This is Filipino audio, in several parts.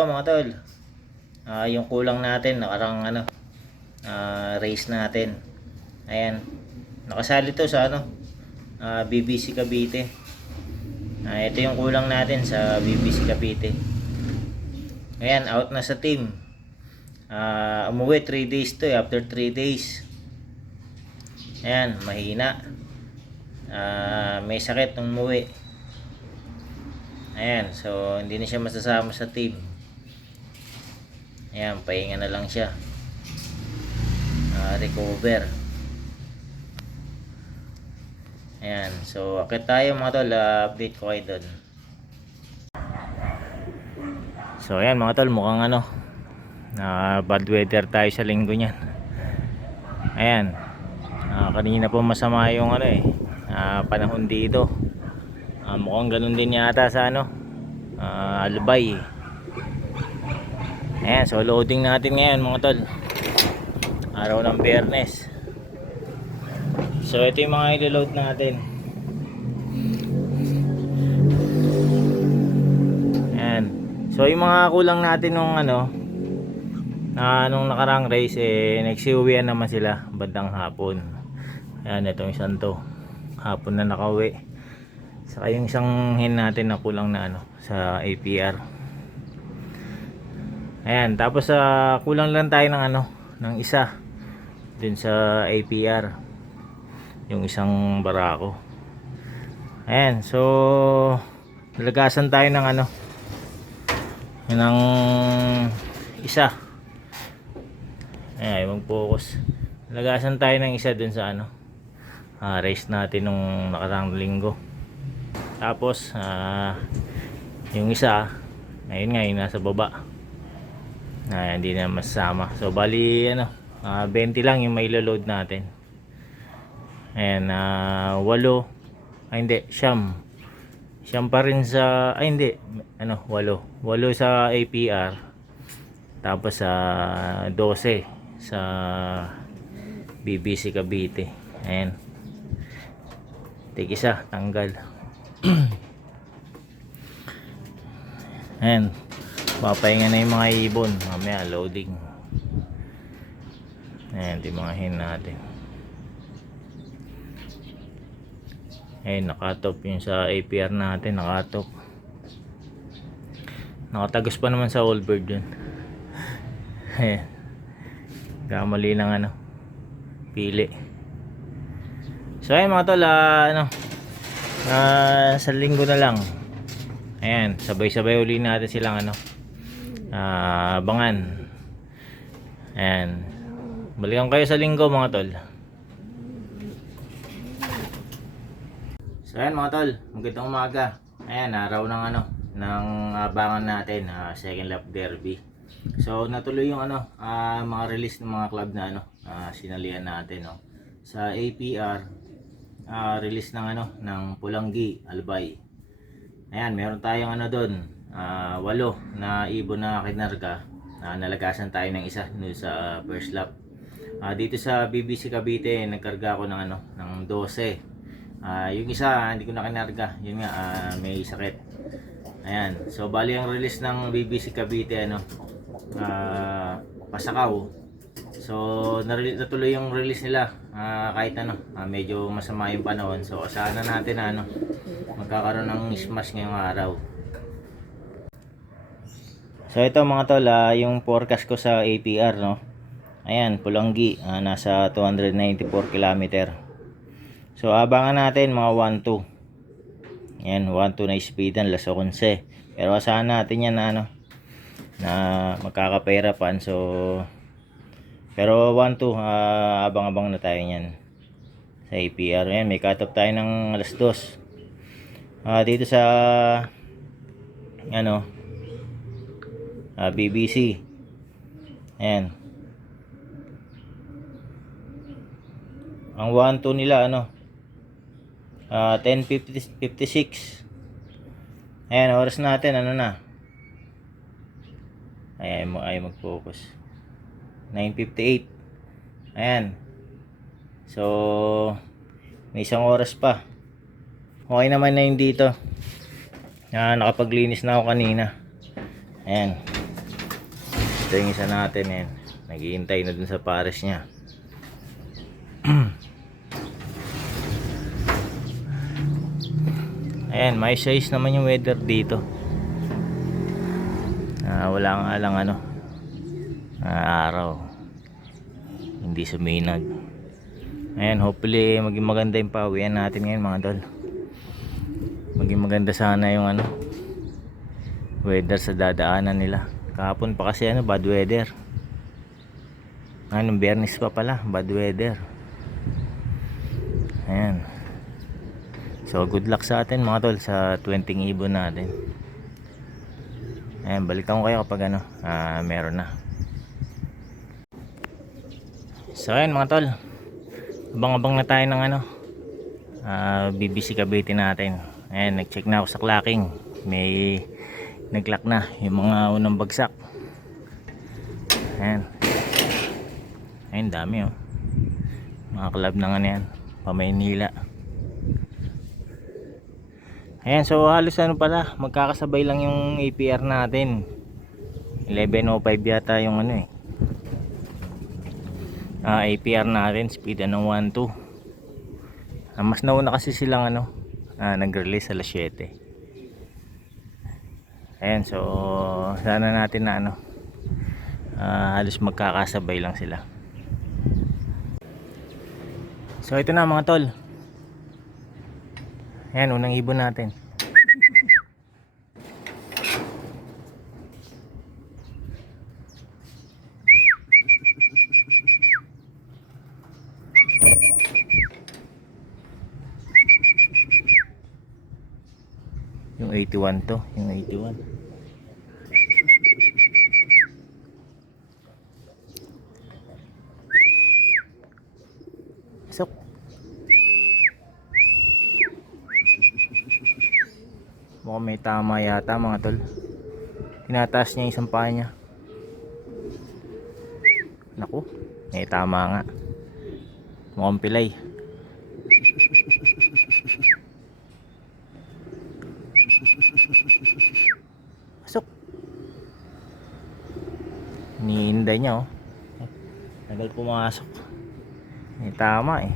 ito mga tol, yung kulang natin nakarang race natin. Ayan, nakasali to sa BBC Cavite. Ito yung kulang natin sa BBC Cavite. Ayan, out na sa team. Umuwi 3 days to after 3 days. Ayan, mahina. May sakit nung umuwi. Ayan, so hindi na siya masasama sa team. Ayan, pahinga na lang siya. Recover. Ayan, so akit tayo mga tol, update ko kayo doon. So ayan mga tol, mukhang bad weather tayo sa linggo niyan. Ayan, kanina po masama yung panahon dito. Mukhang ganun din yata sa Albay. Ayan, so loading natin ngayon mga tol, araw ng Biyernes. So ito yung mga i-load natin. Ayan, so yung mga kulang natin nung nung nakarang race, nagsiuwian naman sila bandang hapon. Ayan, itong isang to hapon na nakauwi. Saka yung isang hen natin na kulang na sa APR. Ayan, tapos kulang lang tayo ng isa dun sa APR, yung isang barako. Ayan, so nalagasan tayo ng ng isa. Ayan, mag-focus. Nalagasan tayo ng isa dun sa race natin nung nakarang linggo. Tapos yung isa ngayon nga yung nasa baba, hindi na masama. So bali 20 lang yung may load natin. Ayan, 8 hindi, siyam pa rin sa hindi, 8 sa APR, tapos 12 sa BBC Cavite. Ayan, tig-isa tanggal. Ayan, papahinga na yung mga ibon, mamaya loading. Ayan, yung mga hen natin. Ayan, nakatop yung sa APR natin, nakatop. Nakatagos pa naman sa all bird dun. Ayan, kamali ng pili. So ayan mga tol, sa linggo na lang. Ayan, sabay-sabay uli natin silang abangan. Ayan, balikan kayo sa linggo mga tol. So ayan mga tol, magandang umaga. Ayan, araw ng ng abangan natin, second lap derby. So natuloy yung mga release ng mga club na sinalihan natin sa APR. Release ng ng Pulanggi, Albay. Ayan, meron tayong doon, 8 na ibon na kinarga. Nalagasan tayo ng isa sa first lap. Dito sa BBC Cavite, nagkarga ako ng ng 12. Yung isa hindi ko na kinarga, yun nga, may sakit. Ayan, so bali ang release ng BBC Cavite Pasakaw. So natuloy yung release nila, kahit medyo masama yung panahon. So asahan na natin magkakaroon ng smash ngayong araw. So ito mga tol, yung forecast ko sa APR ayan, Pulanggi, nasa 294 km. So abangan natin mga 1-2. Ayan, 1-2 na speedan, las 11. Pero asahan natin yan na magkakapahirapan. So pero 1-2, abang-abang na tayo niyan sa APR. Ayan, may cut off tayo ng alas 2. Dito sa BBC. Ayan, ang 1-2 nila 10:56. Ayan, oras natin na. Ayan, ay mag-focus. 9:58. Ayan. So may isang oras pa. Okay naman na yung dito. Nakapaglinis na ako kanina. Ayan. Ito yung isa natin yan. Naghihintay na dun sa pares niya. Ayan, may size naman yung weather dito. Wala nga lang ano, araw. Hindi suminag. Ayan, hopefully maging maganda yung pauwian natin ngayon mga tol. Maging maganda sana yung ano, weather sa dadaanan nila. Kahapon pa kasi ano, bad weather. Ngayon, Biyernes pa pala, bad weather. Ayan. So good luck sa atin mga tol sa 20 ibon natin. Ayan, balikan ko kayo kapag ano, meron na. So ayan mga tol, abang-abang na tayo ng ano, BBC Cavite natin. Ayan, nag-check na ako sa clacking. May nag-clock na yung mga unang bagsak. Ayan. Ayan, dami oh. Mga club na nga yan, pa-Maynila. Ayan, so halos ano pala, magkakasabay lang yung APR natin. 11.05 yata yung ano APR natin, speed ano 1.2. Mas nauna kasi silang ano, nag-release alas 7. Ayan, so sana natin na ano, halos magkakasabay lang sila. So ito na mga tol. Ayan, unang ibon natin. Yung 81 to, yung 81. Pasok. Mukhang may tama yata mga tol. Tinataas niya isang paa niya. Naku, may tama nga. Mukhang pilay. Pasok. Iniinday niya oh. Tagal pumasok. May tama eh.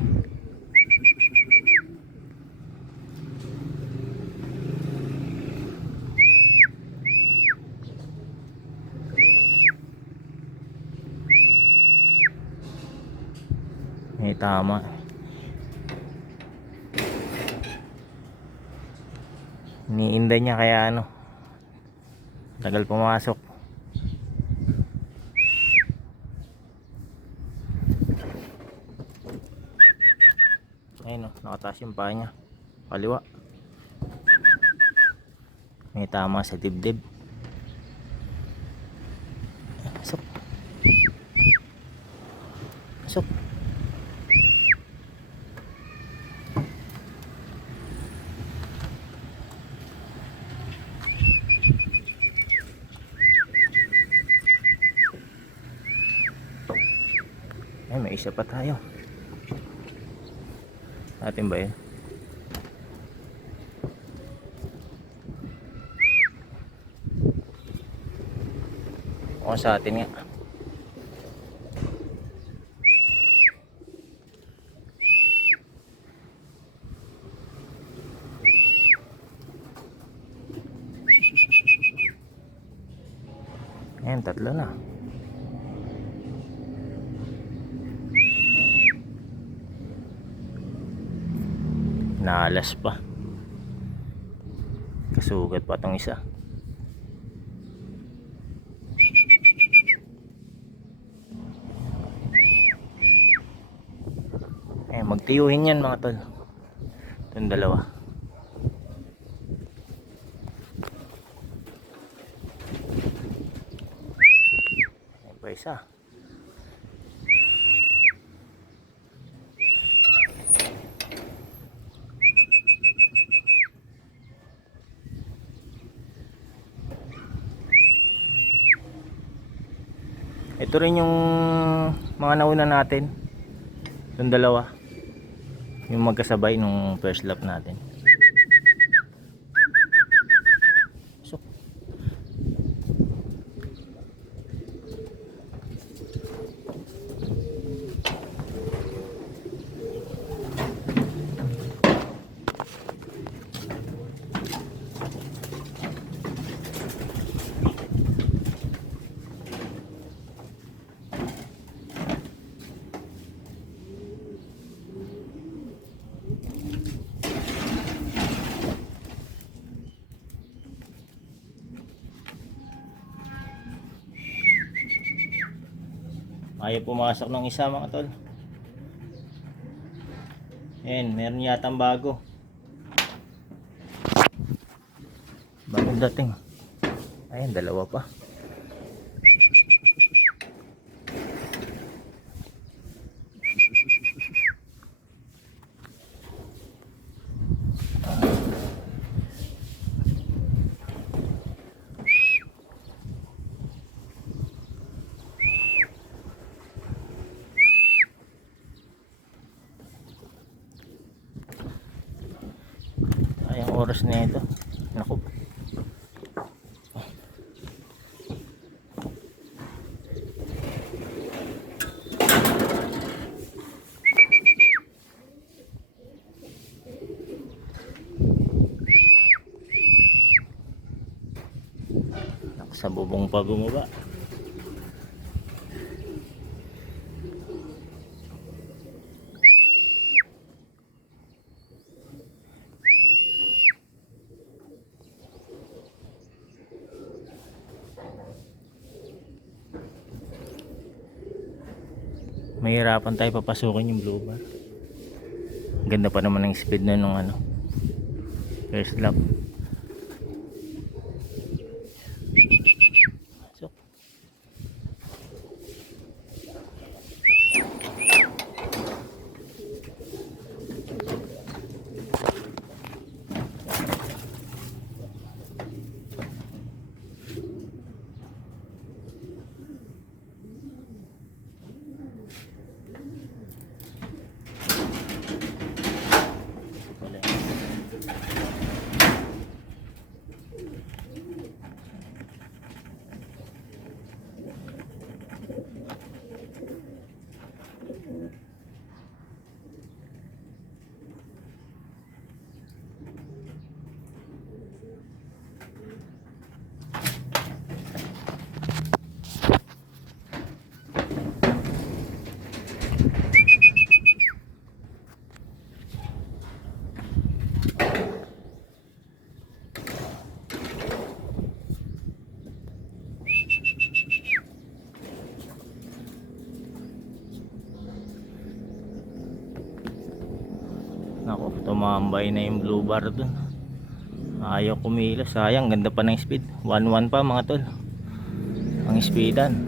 May tama. Iniinday niya kaya ano, tagal pumasok. Ayun oh, nakataas yung paa niya. Kaliwa. May tama sa dibdib. Pasok. Pasok. Ay, may isa pa tayo. Atin ba yun? O sa atin nga. Ayan, tatlo na. Naalas pa. Kasugat pa tong isa. Ayan, magtiyuhin yan mga tol. Itong dalawa. Ayan pa isa. Ito rin yung mga nauna natin. Yung dalawa. Yung magkasabay nung first lap natin. So, Ayaw pumasok ng isa mga tol. Ayan, meron yatang bago. Bagong dating. Ayan, dalawa pa. Ayang oras na ito. Naku. Sa bubong pa bumaba. Mahirapan tayo papasukin yung blue bar. Ganda pa naman ng speed na nung ano, first lap. So, naku, tumambay na yung blue bar dun. Ayaw kumilos, sayang, ganda pa ng speed. 1-1 pa mga tol ang speedan.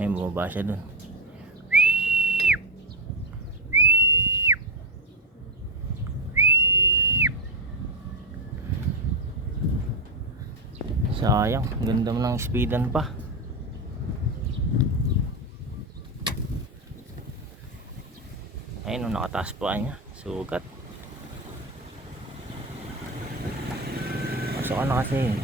Ayun, bumaba siya dun. Sayang, ganda mo ng speedan pa. Ayun, nakataas pa niya, sugat. Pasok ka na kasi.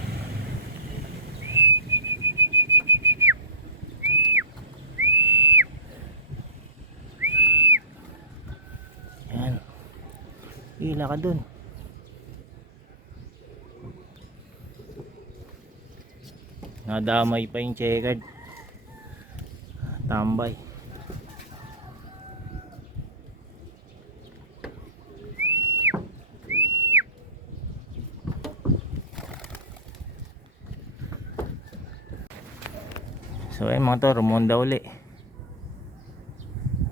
Yan, hila ka dun. Nadamay pa yung checkered. Tambay. So ayun mga to, rumonda uli.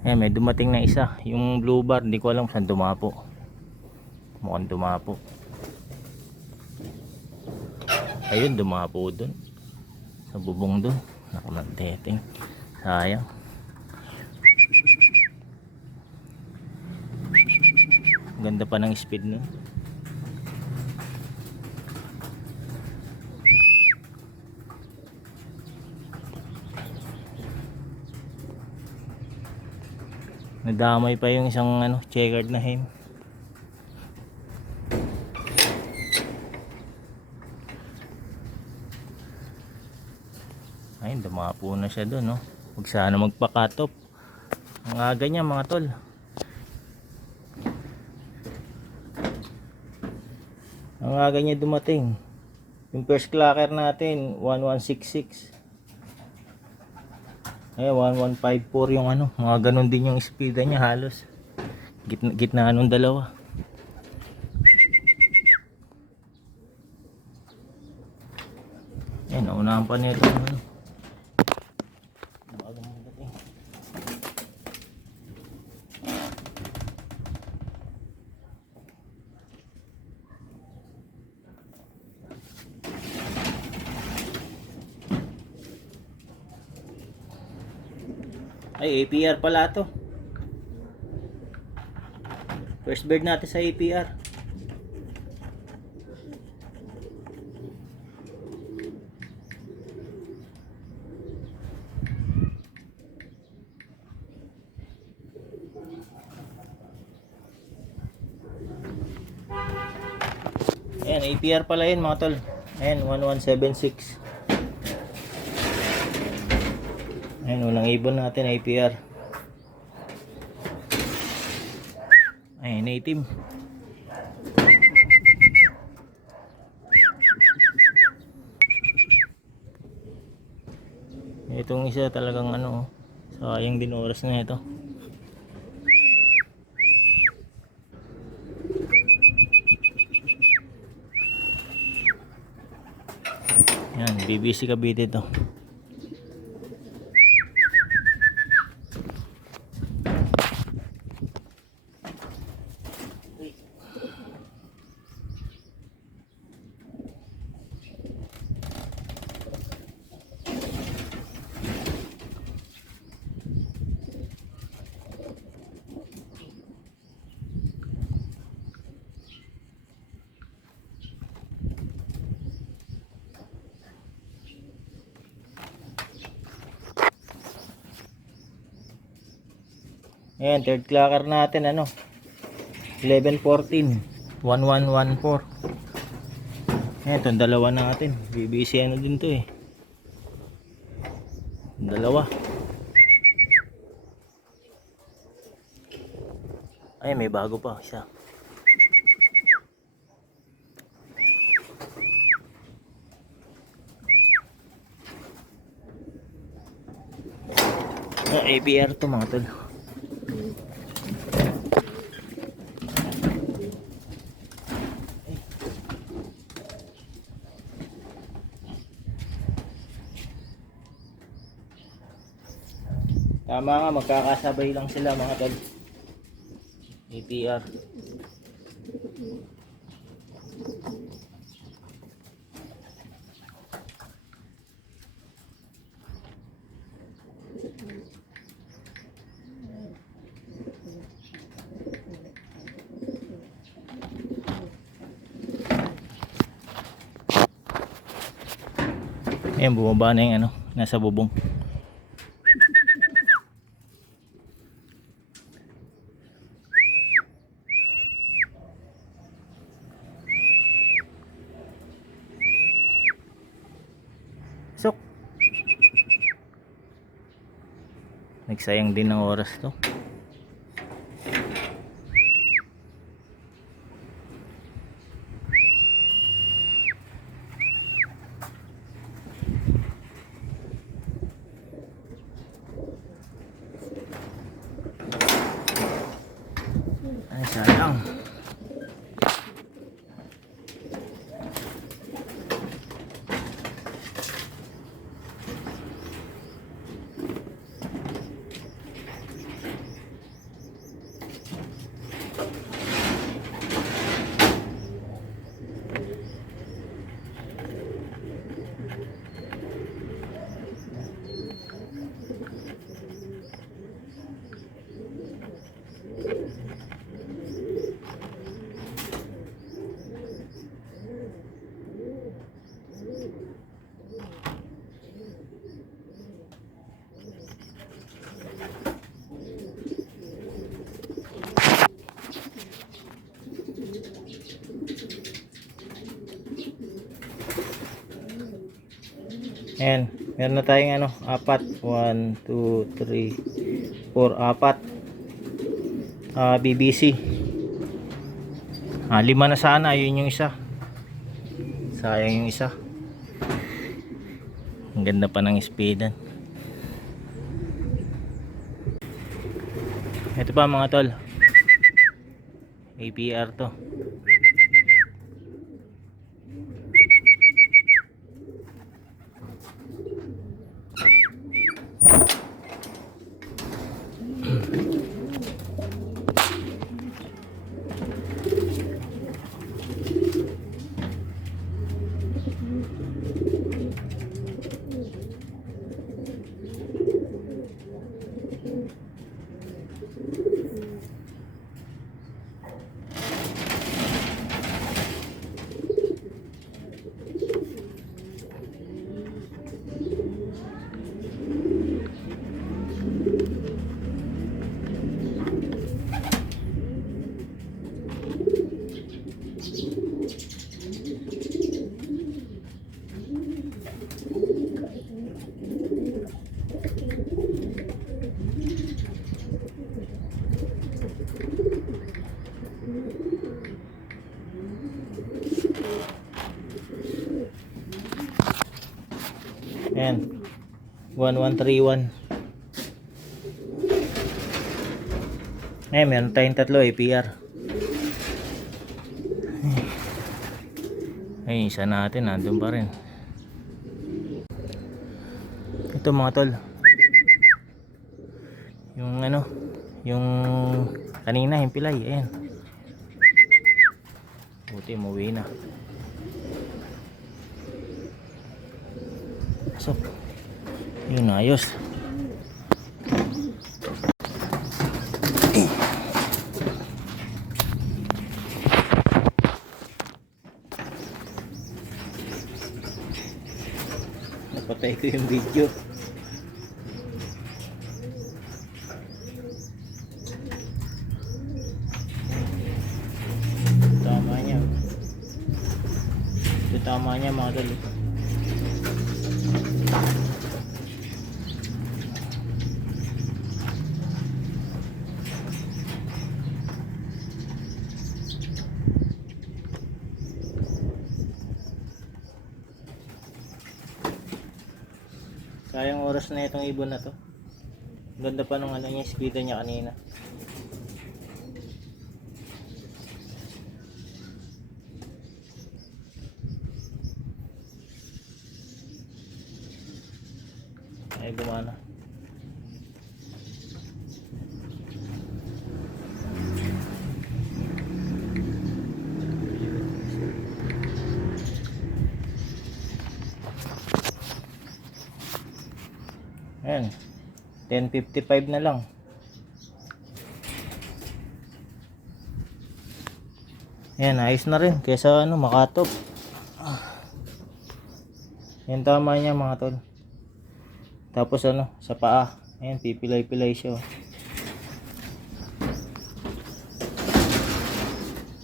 Ayan, may dumating na isa. Yung blue bar, hindi ko alam saan dumapo. Mukhang dumapo. Ayun, dumapo dun sa bubong dun. Nakamanteting. Sayang. Ganda pa ng speed nun. Nadamay pa yung isang ano, checkered na hen. Ayun, dumapo na siya dun, no? Huwag sana magpa-cut off. Ang aga niya mga tol. Ang aga niya dumating. Yung first clocker natin 1166. Ay, 1154 yung ano. Mga ganun din yung speeda niya halos. Gitna nung dalawa. Ayan, naunahan pa nito yung ano. Bagong dating. Ay, APR pala to. First bird natin sa APR. Ayan, APR pala yun mga tol. Ayan, 1176. Ayan, unang ibon natin, APR. Ayan, native. Itong isa talagang ano, sayang din oras na ito. Yan, BBC Cavite ito. Ayan, third clacker natin ano, 1114 1114. Ayan, itong dalawa natin, BBC ano din to eh, dalawa. Ay, may bago pa siya. APR to mga tol. Tama nga, magkakasabay lang sila mga tol. APR. Ayan, bumaba na yung ano, nasa bubong. Sok. Nagsayang din ng oras to. Ay, sayang. Ayan, meron na tayong ano, apat. 1, 2, 3, 4, apat. BBC. 5 na sana, yun yung isa. Sayang yung isa. Ang ganda pa ng speedan. Ito pa mga tol, APR to. Ayan, 1131. Meron tayong tatlo APR. Ay, isa natin nandun pa rin. Ito mga tol, yung ano, yung kanina yung pilay. Ayan, buti umuwi na. Pasok. Yun, ayos. Napatay ko yung video. Tama niya. Ito tama niya mga tol. Sayang oras na itong ibon na to. Ganda pa nung ano niya, speed niya kanina. Ay, gumana. Ayan, 10:55 na lang. Ayan, ayos na rin kaysa ano, makatop. Yan tama niya mga tol. Tapos ano, sa paa. Ayan, pipilay-pilay siya.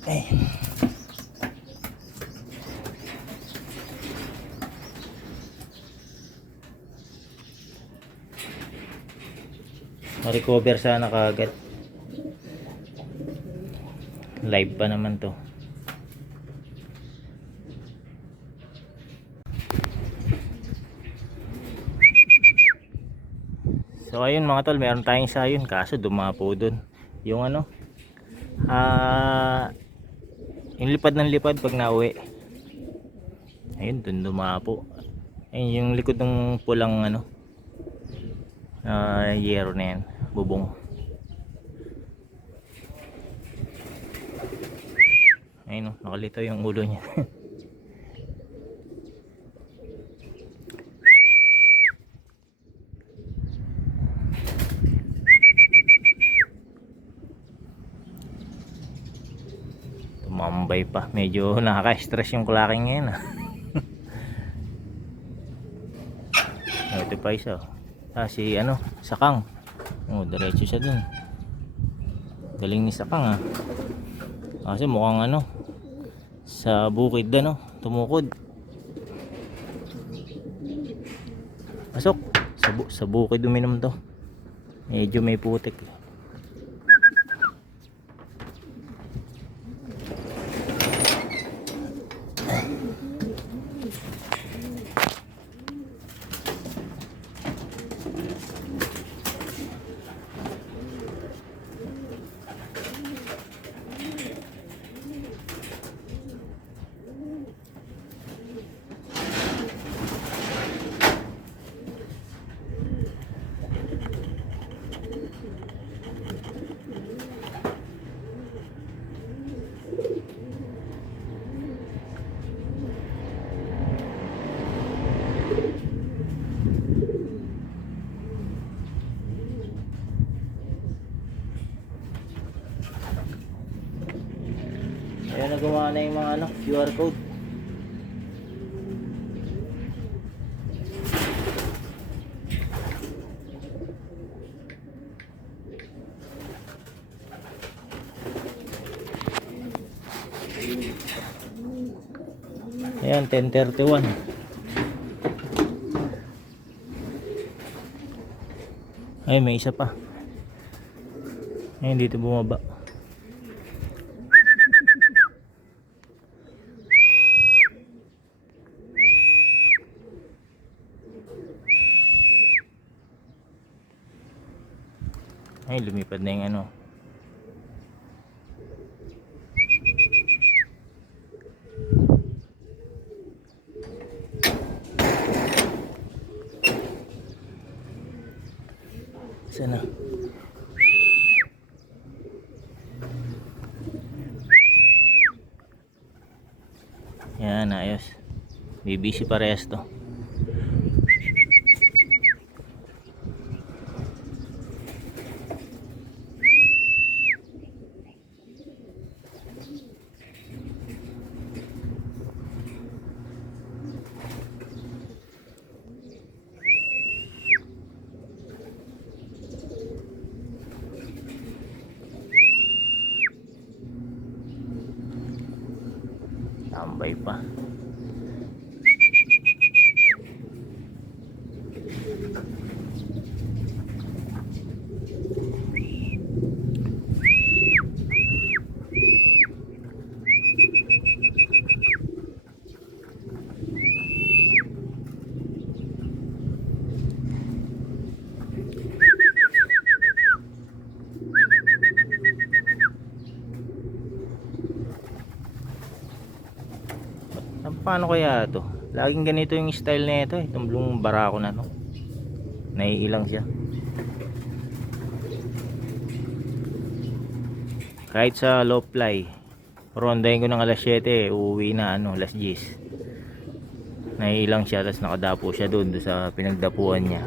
Ay. Ma-recover sana kaagad. Live pa naman to. So ayun mga tol, meron tayong sayon kaso dumapo dun. Yung ano, yung lipad ng lipad pag nauwi. Ayun, dun dumapo. Ayun yung likod ng pulang ano, yero na yan, bubong. Ayun, nakalito yung ulo niya. Tumambay pa, medyo nakaka-stress yung kulaking ngayon. Ito pa isa. Si ano, Sakang. Diretso siya dun. Galing ni Sakang kasi mukhang ano, sa bukid na tumukod. Pasok. Sa bukid uminom to. Medyo may putik. gumana yung mga ano, QR code. Ayan, 10:31. Ay, may isa pa. Ayun, dito bumaba. Ay, lumipad na yung ano. Sana. Yan, ayos. BBC parehas to. Tambay pa. Paano kaya to? Laging ganito yung style na ito eh. Itong blue barako na to. Naiilang siya. Kahit sa low fly, rondahin ko ng alas 7, uuwi na ano, alas 10. Naiilang siya, tapos nakadapo siya doon sa pinagdapuan niya.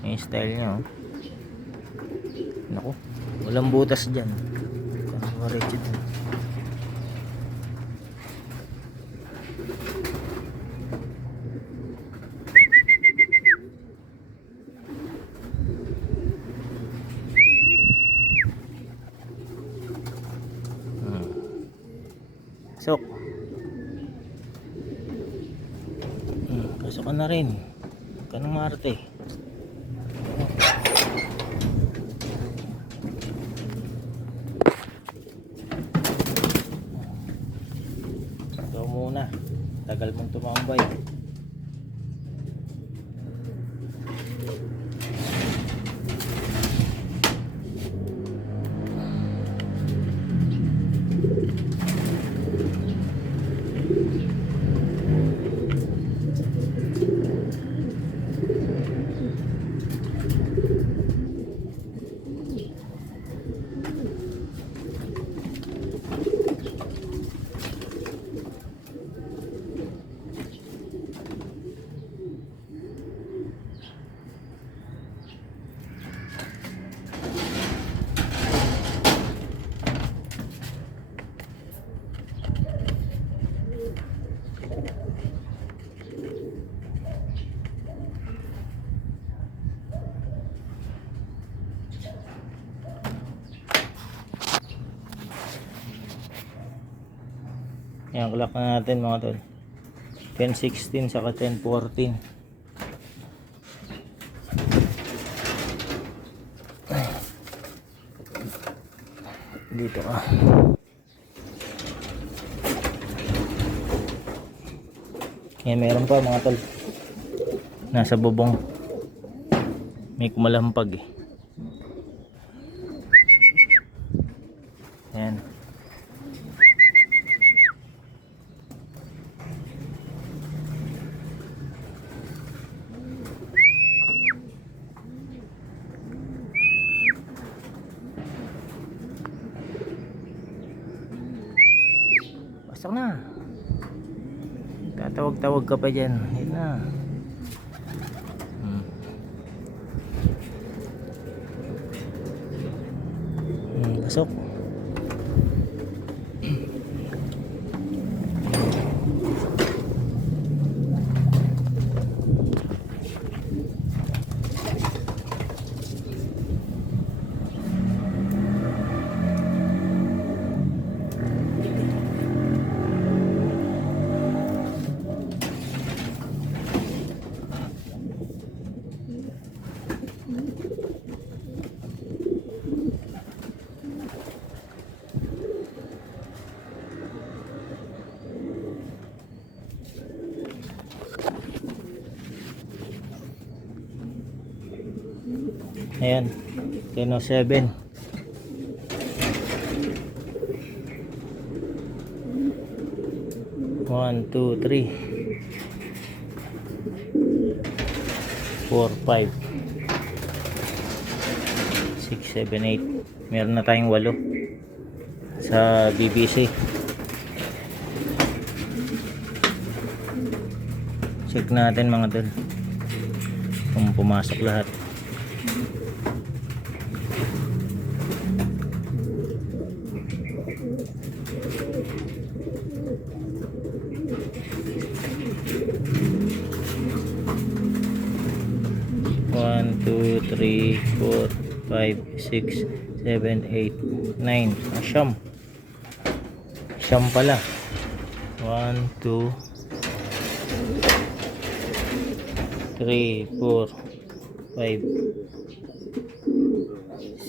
Yung style niya oh. Naku, walang butas dyan. Parang maretso dyan. Sok. Pasok ka na rin. Kanong Marte. Ikaw muna. Tagal mong tumambay. Yan, clock na natin mga tol. 10:16 saka 10:14. Dito ka. Yan, meron pa mga tol. Nasa bubong. May kumalampag eh. Yan. Pasok na. Tatawag-tawag ka pa dyan. Yan na. Pasok. Ayan, 10:07. One, two, three, 4, 5, 6, 7, 8. Meron na tayong 8 sa BBC. Check natin mga tol kung pumasok lahat. One, two, three, 4, 5, 6, 7, 8, 9. Siyam. Siyam pala. 1, 2, 3, 4, 5,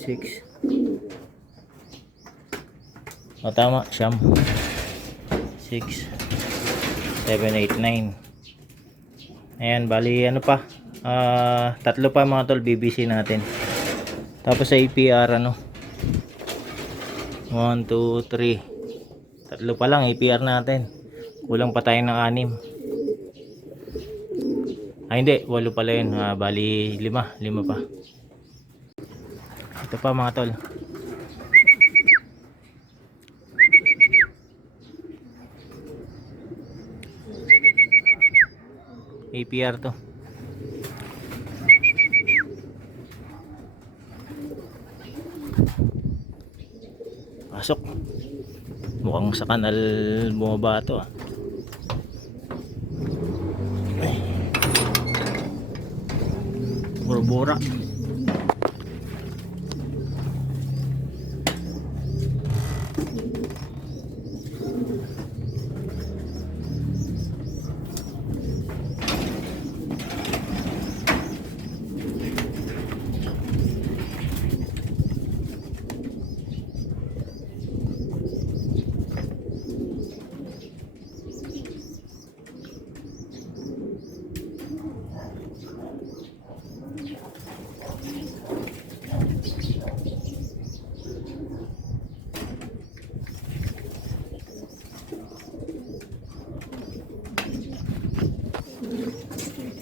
6. O tama, siyam. 6, 7, 8, 9. Ayan, bali ano pa? Tatlo pa mga tol BBC natin. Tapos sa APR ano? 1, 2, 3. Tatlo pa lang APR natin. Kulang pa tayo ng 6. Hindi, 8 pala yun. Bali 5 pa. Ito pa mga tol. APR to. Pasok. Mukhang sa kanal bumaba to. Bura-bura.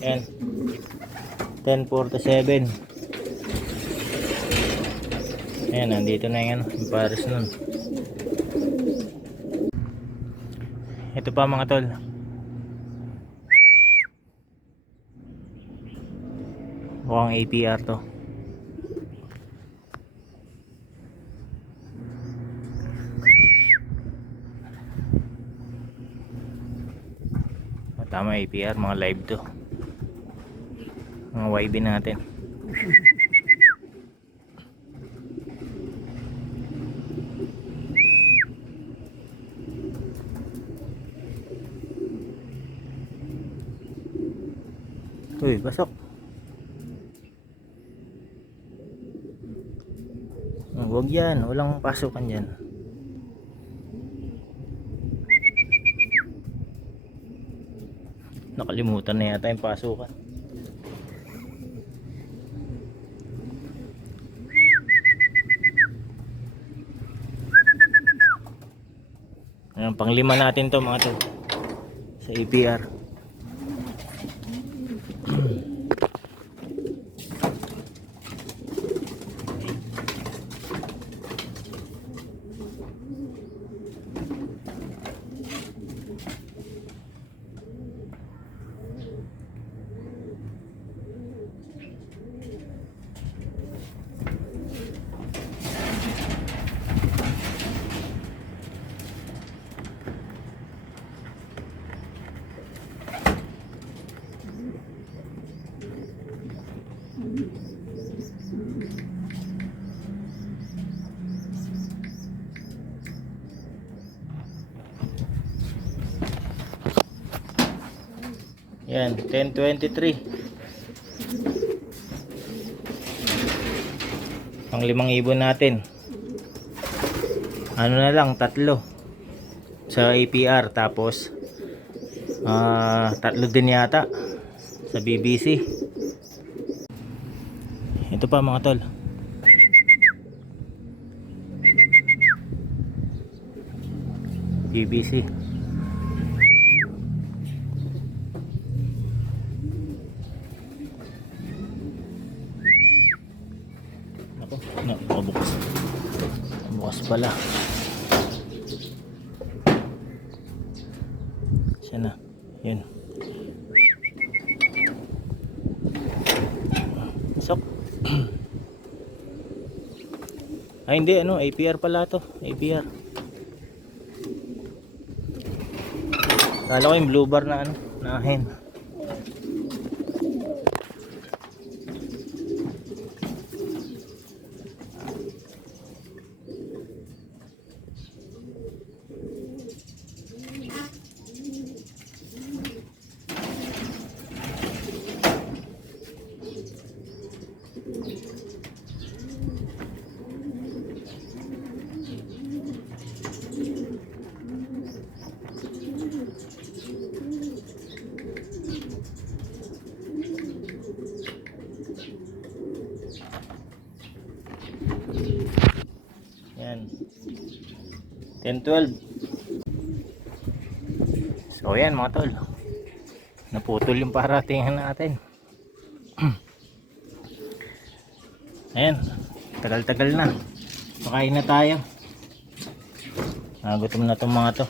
Ayan, 10:47. Ayan, nandito na yung pares nun. Ito pa mga tol. Mukhang APR to. Tama, APR, mga live to. Mga YB natin. Uy, pasok. Huwag yan, walang pasukan dyan. Nakalimutan na yata yung pasukan. Ayan, pang-5 natin to mga to sa APR. Yan, 10.23. Pang 5,000 natin. Ano na lang, 3 sa APR, tapos 3 din yata sa BBC. Ito pa mga tol. BBC. Ako, bukas. Bukas pala. Siya na. Yun. Sok. Ay hindi, ano, APR pala to. APR. Kala ko yung blue bar na ano, na hen. Yan. 10-12. So yan mga tol. Naputol yung paratingan natin. Ayan. Tagal-tagal na. Pakain na tayo. Gutom na itong mga to.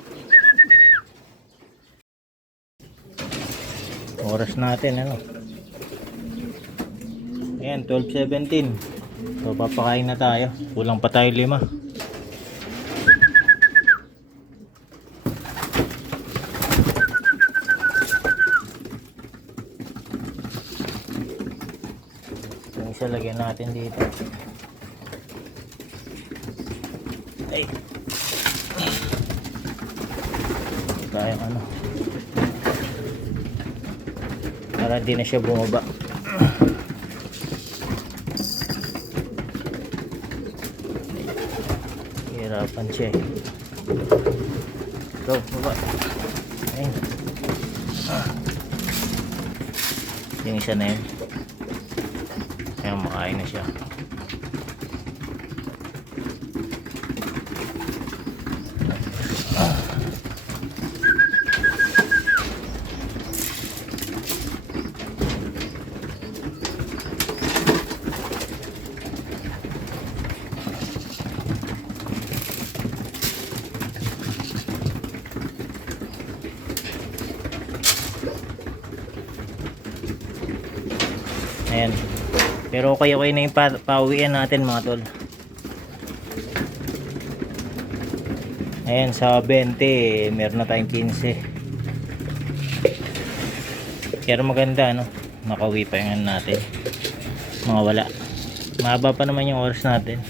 Oras natin ano. Ayan, 12:17. So papakain na tayo. Kulang pa tayo 5. Yung isa lagyan natin dito. Ay. Kaya ano. Para di na siya bumaba. Hirapan siya eh. Go, baba. Ayun. Yung isa na yun. Ayan, makain na siya. Ayan. Pero okay na yung pauwian natin mga tol. Ayan, sa 20 meron na tayong 15. Pero maganda no. Makauwi pa yung natin. Mga wala. Mahaba pa naman yung oras natin.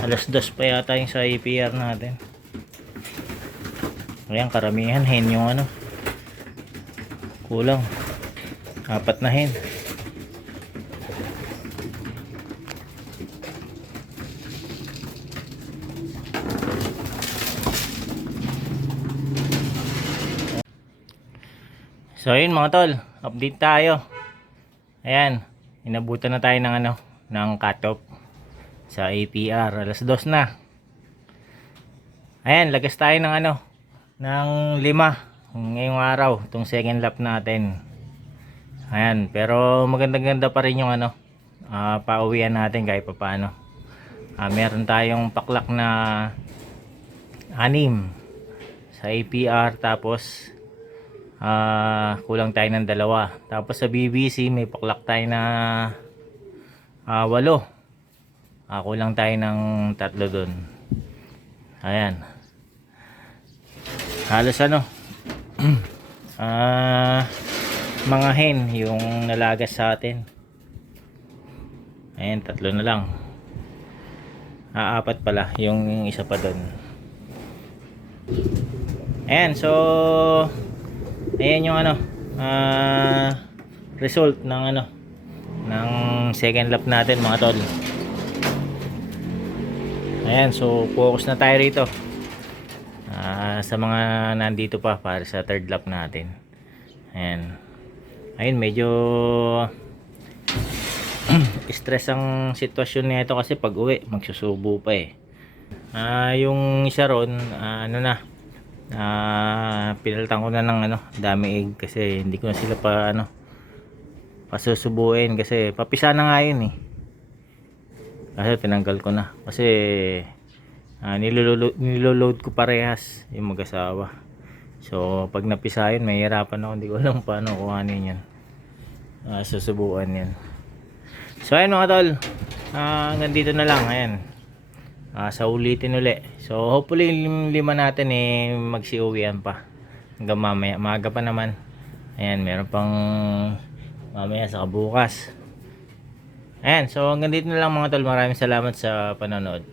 Alas 2 pa yata yung sa APR natin. Ayan, karamihan hen yung ano. Kulang 4 na hen. So yun mga tol, update tayo. Ayan, inabutan na tayo ng ano, ng cut-off sa APR. Alas 2 na. Ayan, lagas tayo ng ano, ng 5 ngayong araw, itong second lap natin. Ayan, pero magandang-ganda pa rin yung ano, pauwian natin kahit pa paano. Meron tayong paklak na 6 sa APR, tapos kulang tayo ng 2. Tapos sa BBC may paklak tayo na 8. Kulang tayo ng 3 dun. Ayan, halos ano, mga hen yung nalagas sa atin. Ayan, 3 na lang. 4 pala yung isa pa doon. Ayan, so ayan yung ano, result ng ano, ng second lap natin mga tol. Ayan, so focus na tayo rito. Sa mga nandito pa para sa third lap natin. Ayan. Ayun, medyo stress ang sitwasyon nito kasi pag uwi magsusubo pa eh. Yung isa ron, ano na, pinalitan ko na ng ano, dami egg kasi hindi ko na sila pa ano, pasusubuin kasi papisa na nga yun eh. Kasi tinanggal ko na kasi niloload ko parehas yung mag-asawa. So pag napisa yun, mahirapan ako, hindi ko alam paano kuhanin yan. Susubuan yan. So ayun mga tol, hanggang dito na lang. Ayan, sa ulitin uli. So hopefully yung lima natin eh magsiuwian pa hanggang mamaya, maaga pa naman. Ayan, meron pang mamaya sa bukas. Ayan, so hanggang dito na lang mga tol. Maraming salamat sa panonood.